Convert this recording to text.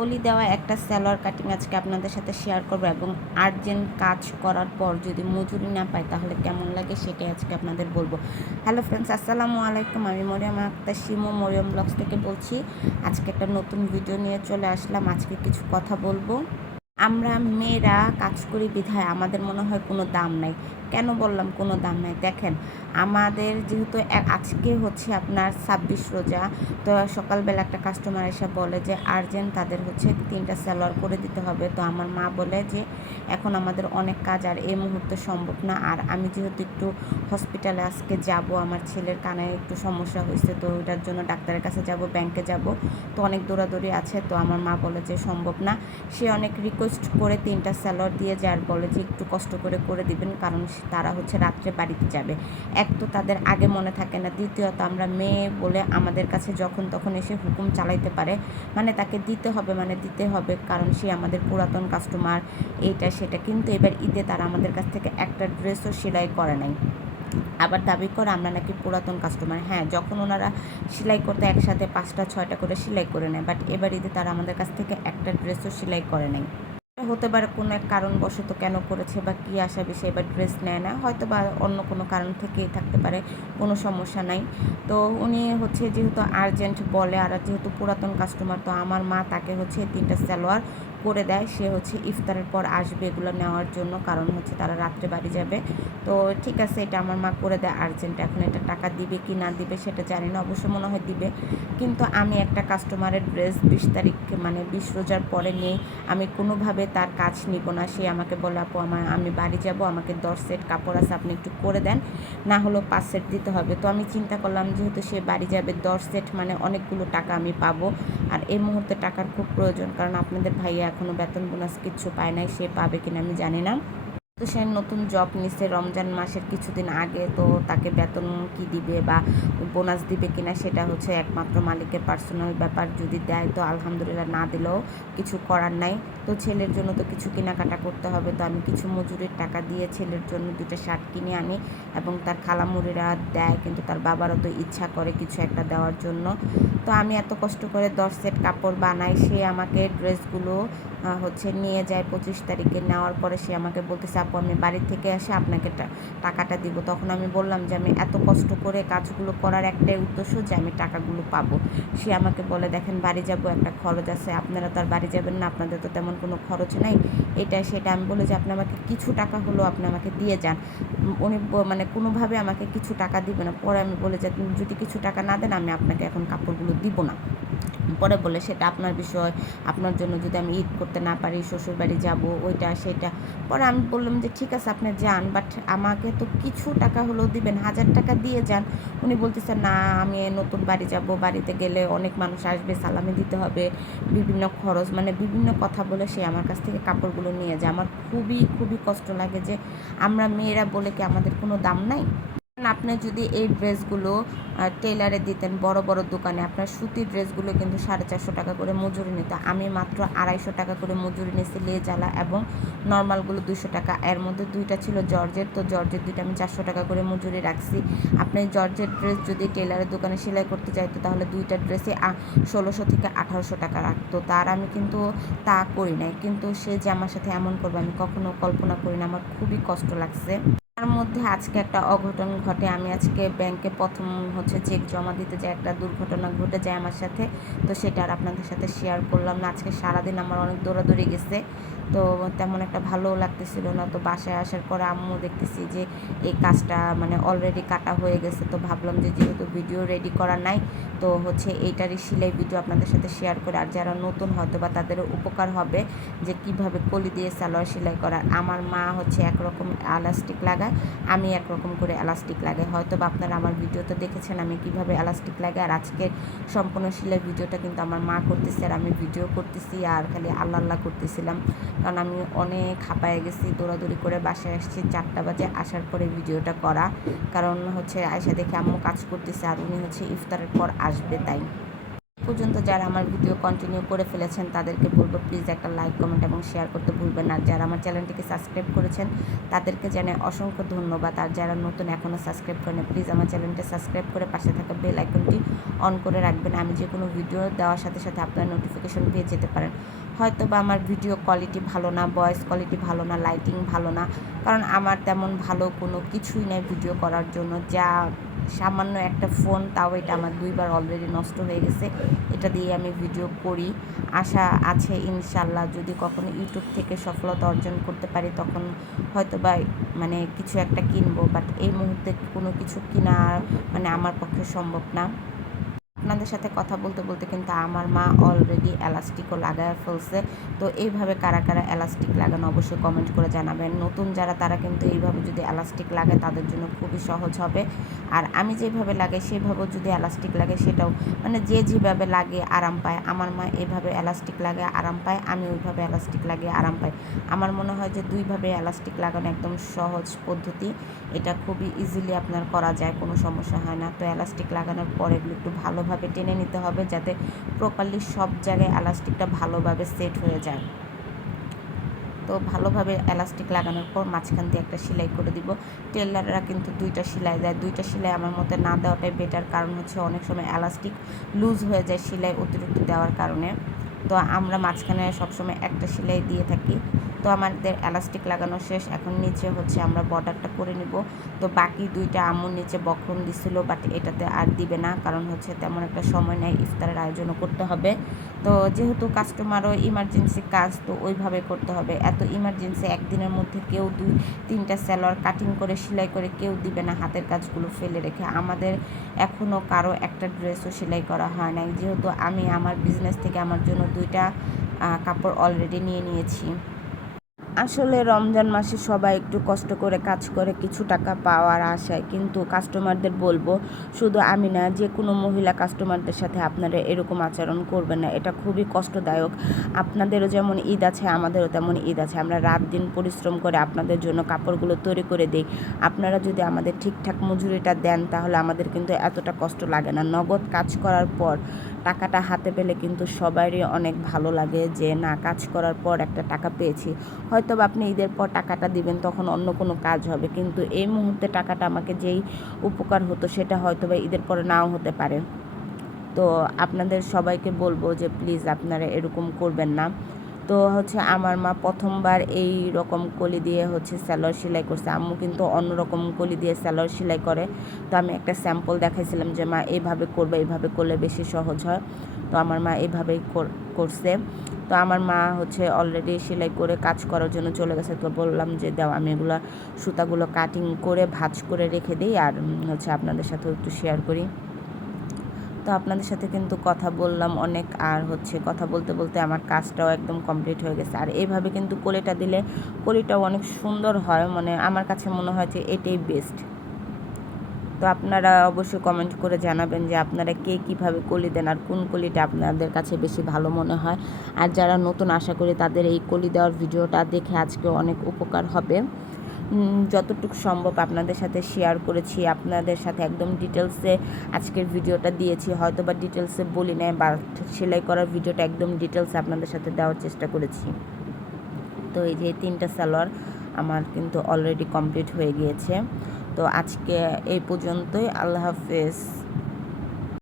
কলি দেওয়া একটা স্যালোয়ার কাটিং আজকে আপনাদের সাথে শেয়ার করব এবং আর্জেন্ট কাজ করার পর যদি মজুরি না পাই তাহলে কেমন লাগে সেটাই আজকে আপনাদের বলব। হ্যালো ফ্রেন্ডস আসসালামু আলাইকুম। আমি মরিয়াম আক্তার শিমো মরিয়ম ব্লগস থেকে বলছি, আজকে একটা নতুন ভিডিও নিয়ে চলে আসলাম। আজকে কিছু কথা বলব। আমরা মেয়েরা কাজ করি বিধায় আমাদের মনে হয় কোনো দাম নাই। কেন বললাম কোনো দাম নাই? দেখেন আমাদের যেহেতু আজকে হচ্ছে আপনার ছাব্বিশ রোজা, তো সকালবেলা একটা কাস্টমার এসে বলে যে আর্জেন্ট তাদের হচ্ছে তিনটা স্যালোয়ার করে দিতে হবে। তো আমার মা বলে যে, এখন আমাদের অনেক কাজ আর এই মুহূর্তে সম্ভব না। আর আমি যেহেতু একটু হসপিটালে আজকে যাব, আমার ছেলের কানে একটু সমস্যা হয়েছে, তো ওটার জন্য ডাক্তারের কাছে যাব ব্যাংকে যাব। তো অনেক দৌড়াদৌড়ি আছে, তো আমার মা বলে যে, সম্ভব না। সে অনেক রিকোয়েস্ট করে তিনটা স্যালোয়ার দিয়ে যায় আর বলে যে, একটু কষ্ট করে করে দিবেন, কারণ তারা হচ্ছে রাত্রে বাড়িতে যাবে। এক তো তাদের আগে মনে থাকে না, দ্বিতীয়ত আমরা মেয়ে বলে আমাদের কাছে যখন তখন এসে হুকুম চালাইতে পারে মানে তাকে দিতে হবে মানে দিতে হবে, কারণ সে আমাদের পুরাতন কাস্টমার এইটা সেটা। কিন্তু এবার ঈদে তারা আমাদের কাছ থেকে একটা ড্রেসও সেলাই করে নাই। আবার দাবি করে আমরা নাকি পুরাতন কাস্টমার হ্যাঁ যখন ওনারা সেলাই করতে একসাথে পাঁচটা, ছয়টা করে সেলাই করে নেয় বাট এবার ঈদে তারা আমাদের কাছ থেকে একটা ড্রেসও সেলাই করে নাই হতে পারে কোনো এক কারণবশত কেন করেছে বা কী আসা বিষয়ে বা ড্রেস নেয় না, হয়তো বা অন্য কোনো কারণ থেকেই থাকতে পারে, কোনো সমস্যা নাই। তো উনি হচ্ছে যেহেতু আর্জেন্ট বলে আর যেহেতু পুরাতন কাস্টমার তো আমার মা তাকে হচ্ছে তিনটা সালোয়ার করে দেয়, সে হচ্ছে ইফতারের পর আসবে এগুলো নেওয়ার জন্য, কারণ হচ্ছে তারা রাত্রে বাড়ি যাবে। তো ঠিক আছে, এটা আমার মা করে দেয় আর্জেন্ট এখন এটা টাকা দিবে কি না দিবে সেটা জানি না, অবশ্য মনে হয় দিবে। কিন্তু আমি একটা কাস্টমারের ড্রেস বিশ তারিখ মানে বিশ রোজার পরে নেই, আমি কোনোভাবে তার কাজ নিব না। সে আমাকে বলে, আপু, আমার, আমি বাড়ি যাব, আমাকে দশ সেট কাপড় আছে, আপনি একটু করে দেন, না হলেও পাঁচ সেট দিতে হবে। তো আমি চিন্তা করলাম, যেহেতু সে বাড়ি যাবে, দশ সেট মানে অনেকগুলো টাকা আমি পাবো, আর এই মুহূর্তে টাকার খুব প্রয়োজন, কারণ আপনাদের ভাইয়া এখনও বেতন বোনাস কিচ্ছু পায় নাই সে পাবে কিনা আমি জানি না। তো সে নতুন জব নিছে রমজান মাসের কিছুদিন আগে, তো তাকে বেতন কি দিবে বা বোনাস দিবে কিনা সেটা হচ্ছে একমাত্র মালিকের পার্সোনাল ব্যাপার। যদি দেয় তো আলহামদুলিল্লাহ, না দিলেও কিছু করার নাই। তো ছেলের জন্য তো কিছু কেনাকাটা করতে হবে। তো আমি কিছু মজুরির টাকা দিয়ে ছেলের জন্য দুটো শার্ট কিনে আনি এবং তার খালামুড়িরা দেয়, কিন্তু তার বাবারও তো ইচ্ছা করে কিছু একটা দেওয়ার জন্য। তো আমি এত কষ্ট করে দশ সেট কাপড় বানাই, সে আমাকে ড্রেসগুলো হচ্ছে নিয়ে যায় পঁচিশ তারিখে। নেওয়ার পরে সে আমাকে বলতেছে, আপু, আমি বাড়ি থেকে এসে আপনাকে টাকাটা দিব। তখন আমি বললাম যে, আমি এত কষ্ট করে কাজগুলো করার একটাই উদ্দেশ্য যে, আমি টাকাগুলো পাবো। সে আমাকে বলে, দেখেন, বাড়ি যাব, একটা খরচ আছে। আপনারা তো আর বাড়ি যাবেন না, আপনাদের তো তেমন কোনো খরচ নাই। এটা, সেটা আমি বলে যে, আপনি আমাকে কিছু টাকা হলেও আপনি আমাকে দিয়ে যান। উনি মানে কোনোভাবে আমাকে কিছু টাকা দিবে না। পরে আমি বলে যে, যদি কিছু টাকা না দেন, আমি আপনাকে এখন কাপড়গুলো দিব না। পরে বলে সেটা আপনার বিষয়, আপনার জন্য যদি আমি ঈদ করতে না পারি শ্বশুর বাড়ি যাব, ওইটা, সেটা। পরে আমি বললাম যে, ঠিক আছে, আপনি যান। বাট আমাকে তো কিছু টাকা হলেও দিবেন, হাজার টাকা দিয়ে যান। উনি বলতেছেন না, আমি নতুন বাড়ি যাব। বাড়িতে গেলে অনেক মানুষ আসবে, সালামি দিতে হবে। বিভিন্ন খরচ মানে বিভিন্ন কথা বলে সে আমার কাছ থেকে কাপড়গুলো নিয়ে যায়। আমার খুবই খুবই কষ্ট লাগে যে, আমরা মেয়েরা বলে কি আমাদের কোনো দাম নাই? আপনি যদি এই ড্রেসগুলো টেলারে দিতেন বড় বড় দোকানে, আপনার সুতির ড্রেসগুলো কিন্তু সাড়ে চারশো টাকা করে মজুরি নিত। আমি মাত্র আড়াইশো টাকা করে মজুরি নিয়েছি লেজালা এবং নর্মালগুলো দুশো টাকা। এর মধ্যে দুইটা ছিল জর্জের তো জর্জের দুইটা আমি চারশো টাকা করে মজুরি রাখছি। আপনি জর্জের ড্রেস যদি টেলারের দোকানে সেলাই করতে চাইতো, তাহলে দুইটা ড্রেসে ষোলোশো থেকে আঠারোশো টাকা রাখতো। তার আমি কিন্তু তা করি নাই। কিন্তু সে যে আমার সাথে এমন করবে, আমি কখনো কল্পনা করি না। আমার খুবই কষ্ট লাগছে। তার মধ্যে আজকে একটা অঘটন ঘটে। আমি আজকে ব্যাংকে প্রথম হচ্ছে চেক জমা দিতে যাই, একটা দুর্ঘটনা ঘটে যায় আমার সাথে। তো সেটা আর আপনাদের সাথে শেয়ার করলাম না। আজকে সারাদিন আমার অনেক দৌড়াদৌড়ি গেছে। তো তেমন একটা ভালোও লাগতেছিল না। তো বাসায় আসার পরে আম্মু দেখতেছি যে এই কাজটা মানে অলরেডি কাটা হয়ে গেছে। তো ভাবলাম যে যেহেতু ভিডিও রেডি করা নাই তো হচ্ছে এইটারই সিলাই ভিডিও আপনাদের সাথে শেয়ার করে, আর যারা নতুন হয়তো বা তাদের উপকার হবে যে কীভাবে কলি দিয়ে সালোয়ার সেলাই করার আমার মা হচ্ছে একরকম এলাস্টিক লাগায়, আমি একরকম করে এলাস্টিক লাগাই। হয়তো বা আপনারা আমার ভিডিওতে দেখেছেন আমি কীভাবে এলাস্টিক লাগাই, আর আজকের সম্পূর্ণ সেলাই ভিডিওটা কিন্তু আমার মা করতেছে আর আমি ভিডিও করতেছি আর খালি আল্লাহ আল্লাহ করতেছিলাম। কারণ আমি অনেক হাঁপায় গেছি, দৌড়াদৌড়ি করে বাসায় আসছি, চারটা বাজে আসার পরে ভিডিওটা করা। কারণ হচ্ছে আয়সা দেখে আম্মু কাজ করতেছে আর উনি হচ্ছে ইফতারের পর আসবে তাই। পর্যন্ত যারা আমার ভিডিও কন্টিনিউ করে ফেলেছেন, তাদেরকে বলব প্লিজ একটা লাইক কমেন্ট এবং শেয়ার করতে ভুলবেন না। যারা আমার চ্যানেলটিকে সাবস্ক্রাইব করেছেন, তাদেরকে জানাই অসংখ্য ধন্যবাদ। আর যারা নতুন এখনও সাবস্ক্রাইব করেন প্লিজ আমার চ্যানেলটা সাবস্ক্রাইব করে পাশে থাকা বেল আইকনটি অন করে রাখবেন। আমি যে কোনো ভিডিও দেওয়ার সাথে সাথে আপনার নোটিফিকেশন পেয়ে যেতে পারেন। হয়তো বা আমার ভিডিও কোয়ালিটি ভালো না ভয়েস কোয়ালিটি ভালো না লাইটিং ভালো না, কারণ আমার তেমন ভালো কোনো কিছুই নেই ভিডিও করার জন্য। যা সামান্য একটা ফোন, তাও এটা আমার দুইবার অলরেডি নষ্ট হয়ে গেছে। এটা দিয়ে আমি ভিডিও করি। আশা আছে ইনশাল্লাহ যদি কখনো ইউটিউব থেকে সফলতা অর্জন করতে পারি, তখন হয়তো বা মানে কিছু একটা কিনবো। বাট এই মুহূর্তে কোনো কিছু কিনা মানে আমার পক্ষে সম্ভব না। আপনাদের সাথে কথা বলতে বলতে কিন্তু আমার মা অলরেডি এলাস্টিকও লাগায় ফেলছে। তো এইভাবে কারা কারা এলাস্টিক লাগানো অবশ্যই কমেন্ট করে জানাবেন। নতুন যারা, তারা কিন্তু এইভাবে যদি এলাস্টিক লাগে, তাদের জন্য খুবই সহজ হবে। আর আমি যেভাবে লাগাই সেভাবেও যদি এলাস্টিক লাগে, সেটাও মানে যে যেভাবে লাগে, আরাম পায়। আমার মা এইভাবে এলাস্টিক লাগে, আরাম পায়। আমি ওইভাবে এলাস্টিক লাগিয়ে আরাম পাই। আমার মনে হয় যে দুইভাবে এলাস্টিক লাগানো একদম সহজ পদ্ধতি। এটা খুবই ইজিলি আপনার করা যায়, কোনো সমস্যা হয় না। তো এলাস্টিক লাগানোর পর এগুলো একটু ভালোভাবে টেনে নিতে হবে যাতে প্রপারলি সব জায়গায় এলাস্টিকটা ভালোভাবে সেট হয়ে যায়। তো ভালোভাবে এলাস্টিক লাগানোর পর মাঝখান দিয়ে একটা সেলাই করে দিব। টেলাররা কিন্তু দুইটা সেলাই দেয়। দুইটা সেলাই আমার মতে না দেওয়াটাই বেটার কারণ হচ্ছে অনেক সময় এলাস্টিক লুজ হয়ে যায় সেলাই অতিরিক্ত দেওয়ার কারণে। তো আমরা মাঝখানে সবসময় একটা সেলাই দিয়ে থাকি। তো আমাদের এলাস্টিক লাগানো শেষ। এখন নিচে হচ্ছে আমরা বর্ডারটা করে নিব। তো বাকি দুইটা আমুর নিচে বক্ষণ দিছিল বাট এটাতে আর দিবে না, কারণ হচ্ছে তেমন একটা সময় নেই, ইফতারের আয়োজনও করতে হবে। তো যেহেতু কাস্টমারও ইমার্জেন্সি কাজ, তো ওইভাবে করতে হবে। এত ইমার্জেন্সি একদিনের মধ্যে কেউ দুই, তিনটা স্যালোয়ার কাটিং করে, সেলাই করে কেউ দিবে না, হাতের কাজগুলো ফেলে রেখে। আমাদের এখনও কারও একটা ড্রেসও সেলাই করা হয় নাই। যেহেতু আমি আমার বিজনেস থেকে আমার জন্য দুইটা কাপড় অলরেডি নিয়ে নিয়েছি। আসলে রমজান মাসে সবাই একটু কষ্ট করে কাজ করে কিছু টাকা পাওয়ার আশায়, কিন্তু কাস্টমারদের বলব শুধু আমি না, যে কোনো মহিলা কাস্টমারদের সাথে আপনারা এরকম আচরণ করবেন না। এটা খুবই কষ্টদায়ক। আপনাদেরও যেমন ঈদ আছে, আমাদেরও তেমন ঈদ আছে। আমরা রাত দিন পরিশ্রম করে আপনাদের জন্য কাপড়গুলো তৈরি করে দিই। আপনারা যদি আমাদের ঠিকঠাক মজুরিটা দেন, তাহলে আমাদের কিন্তু এতটা কষ্ট লাগে না। নগদ কাজ করার পর টাকাটা হাতে পেলে কিন্তু সবারই অনেক ভালো লাগে যে, না, কাজ করার পর একটা টাকা পেয়েছি। হয়তো আপনি ঈদের পর টাকাটা দিবেন, তখন অন্য কোনো কাজ হবে। কিন্তু এই মুহূর্তে টাকাটা আমাকে যেই উপকার হতো, সেটা হয়তো বা ঈদের পরে নাও হতে পারে। তো আপনাদের সবাইকে বলব যে, প্লিজ আপনারা এরকম করবেন না। তো হচ্ছে আমার মা প্রথমবার এই রকম কলি দিয়ে হচ্ছে স্যালোয়ার সেলাই করছে। আম্মু কিন্তু অন্যরকম কলি দিয়ে স্যালোয়ার সেলাই করে। তো আমি একটা স্যাম্পল দেখাইছিলাম যে, মা এইভাবে করবে এইভাবে করলে বেশি সহজ হয়। তো আমার মা এইভাবেই করছে। তো আমার মা হচ্ছে অলরেডি সেলাই করে কাজ করার জন্য চলে গেছে। তো বললাম যে, দাও, আমি এগুলো সুতাগুলো কাটিং করে, ভাজ করে রেখে দিই। আর হচ্ছে আপনাদের সাথেও একটু শেয়ার করি। তো আপনাদের সাথে কিন্তু কথা বললাম অনেক, আর হচ্ছে কথা বলতে বলতে আমার কাজটাও একদম কমপ্লিট হয়ে গেছে। আর এইভাবে কিন্তু কলিটা দিলে কলিটাও অনেক সুন্দর হয় মানে আমার কাছে মনে হয় যে এটাই বেস্ট তো আপনারা অবশ্যই কমেন্ট করে জানাবেন যে আপনারা কে কীভাবে কলি দেন আর কোন কলিটা আপনাদের কাছে বেশি ভালো মনে হয়। আর যারা নতুন, আশা করি তাদের এই কলি দেওয়ার ভিডিওটা দেখে আজকে অনেক উপকার হবে। যতটুকু সম্ভব আপনাদের সাথে শেয়ার করেছি। আপনাদের সাথে একদম ডিটেলসে আজকের ভিডিওটা দিয়েছি। হয়তো বা ডিটেলসে বলি নাই বা সেলাই করার ভিডিওটা একদম ডিটেলসে আপনাদের সাথে দেওয়ার চেষ্টা করেছি। তো এই যে তিনটা সালোয়ার আমার কিন্তু অলরেডি কমপ্লিট হয়ে গিয়েছে। তো আজকে এই পর্যন্তই। আল্লাহ হাফেজ।